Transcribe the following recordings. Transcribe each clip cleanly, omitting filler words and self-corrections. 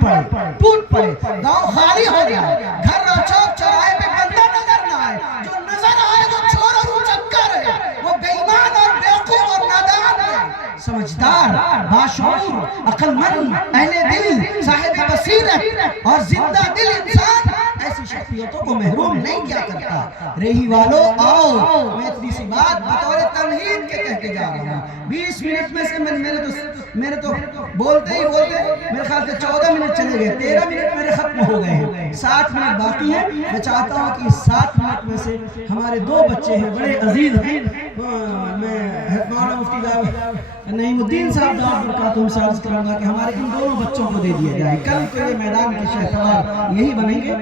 ٹوٹ پڑے, گاؤں خالی ہو جائے, گھر اور چوک چوراہے پہ بندہ نظر نہ آئے, جو نظر آئے وہ چور اور چکر ہے, وہ بے ایمان اور بیوقوف اور نادان ہے. سمجھدار, باشعور, عقل مند, اہل دل, صاحب بصیرت اور زندہ دل انسان ایسی شخصیتوں کو محروم نہیں کیا کرتا. رہی والو آؤ, میں اتنی سی بات بطور تمہید کے کہہ کے جا رہا ہوں. 20 منٹ میں سے میرے تو بولتے ہی میرے خیال سے 14 منٹ چلے گئے, 13 منٹ میرے ختم ہو گئے ہیں, 7 منٹ باقی ہیں. میں چاہتا ہوں کہ اس 7 منٹ میں سے ہمارے 2 بچے ہیں, بڑے عزیز ہیں. میں مولانا مفتی نعیم الدین صاحب دعوت برکاتہم سے عرض کروں گا کہ ہمارے ان دونوں بچوں کو دے دیا جائے. کل کو یہ میدان کے شہسوار یہی بنیں گے.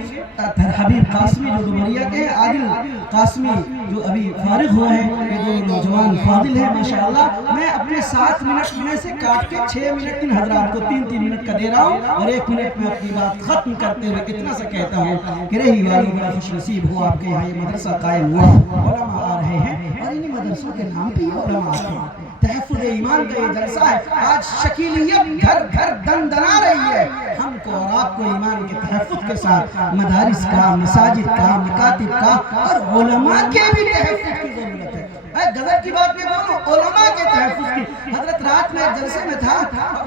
حبیب قاسمی جو ڈومریا کے ہیں, عادل قاسمی جو ابھی فارغ ہوئے ہیں, یہ دونوں نوجوان فاضل ہیں ماشاءاللہ. میں اپنے 7 منٹ میں سے کاٹ کے 6 منٹ ان حضرات کو 3 منٹ کا دے رہا ہوں, اور 1 منٹ میں اپنی بات ختم کرتے ہوئے اتنا سا کہتا ہوں کہ رہی والی بڑا خوش نصیب ہو آپ کے یہاں یہ مدرسہ قائم ہوا, علماء آ رہے ہیں, اور انہی مدرسوں کے نام پہ یہ علماء آتے ہیں. تحفظ ایمان کا یہ جلسہ ہے. آج شکیلیت گھر گھر دن دنا رہی ہے. ہم کو اور آپ کو ایمان کے تحفظ کے ساتھ مدارس کا, مساجد کا, مکاتب کا اور علماء کے بھی تحفظ کی ضرورت ہے. غضب کی بات میں بولوں, علماء کے تحفظ کی. حضرت رات میں ایک جلسے میں تھا,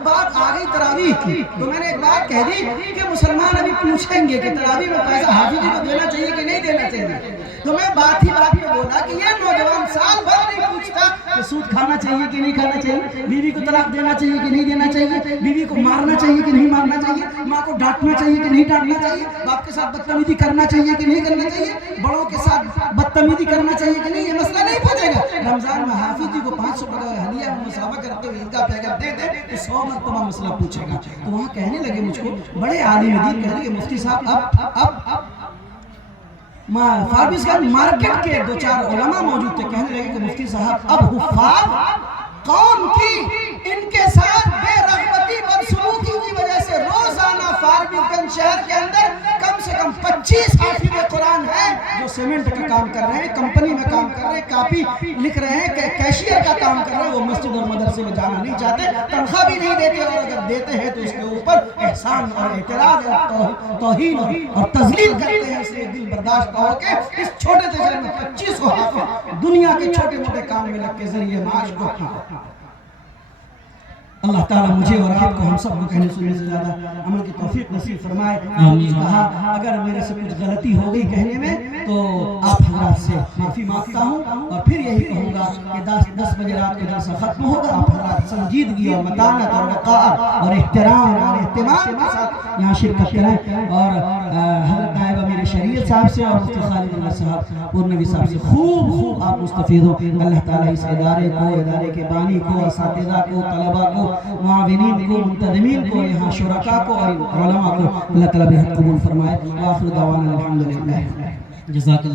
بات آ گئی تراویح کی, تو میں نے ایک بات کہہ دی کہ مسلمان ابھی پوچھیں گے کہ تراویح میں پیسہ حافظی کو دینا چاہیے کہ نہیں دینا چاہیے. تو میں بات میں بولا کہ یہ نوجوان سال بھر نہیں پوچھتا کہ سود کھانا چاہیے کہ نہیں کھانا چاہیے, بیوی کو طلاق دینا چاہیے کہ نہیں دینا چاہیے, بیوی کو مارنا چاہیے کہ نہیں مارنا چاہیے, ماں کو ڈانٹنا چاہیے کہ نہیں ڈانٹنا چاہیے, باپ کے ساتھ بدتمیزی کرنا چاہیے کہ نہیں کرنا چاہیے, بڑوں کے ساتھ بدتمیزی کرنا چاہیے کہ نہیں, یہ مسئلہ نہیں پوچھے گا. رمضان میں حافظ جی کو 500 کا ہدیہ مسابقہ کرتے ہوئے عیدگاہ پہ اگر دے دیں تو 100 مرتبہ مسئلہ پوچھے گا. تو وہاں کہنے لگے مجھ کو بڑے عالم دین, کہنے لگے مفتی صاحب اب فاربیس گنج مارکیٹ کے 2-4 علماء موجود تھے, کہنے لگے کہ مفتی صاحب اب حفاظ قوم کی ان کے ساتھ بے رغبتی بدسلوکی کی وجہ سے روزانہ فاربیس گنج شہر کے اندر کم سے کم 25 حافظ قرآن ہیں جو سیمنٹ کا کام کر رہے ہیں, کمپنی میں کام کر رہے ہیں, کاپی لکھ رہے ہیں, کیشیئر کا کام کر رہے ہیں. وہ مسجد اور مدرسے میں جانا نہیں چاہتے, تنخواہ بھی نہیں دیتے, اور اگر دیتے ہیں تو اس کے اوپر احسان اور اعتراض اور توہین اور تذلیل کرتے ہیں. اس لیے دل برداشت ہو کے اس چھوٹے سے شہر میں 25 حافظ دنیا کے چھوٹے موٹے کام میں لگ کے ذریعے معاش کو اللہ تعالیٰ مجھے اور آپ کو ہم سب کو کہنے سننے سے زیادہ عمل کی توفیق نصیب فرمائے. کہا اگر میرے سے کچھ غلطی ہو گئی کہنے میں تو آپ حضرات سے معافی مانگتا ہوں, اور پھر یہی کہوں گا کہ 10 بجے رات کو جلسہ ختم ہوگا. آپ حضرات سنجیدگی اور متانت اور وقار اور احترام اور اہتمام کے ساتھ یہاں شرکت کریں, اور حضرت نائب امیر شریعت صاحب سے اور مفتی خالد اللہ صاحب پورنوی صاحب سے خوب آپ مستفید ہوں. اللہ تعالیٰ اس ادارے کو, ادارے کے بانی کو, اساتذہ کو, طلباء کو, معاونین کو, منتظمین کو, یہاں شرکاء کو اور علماء کو اللہ تعالیٰ بہت قبول فرمائے. وآخر دعوانا الحمدللہ. جزاک اللہ.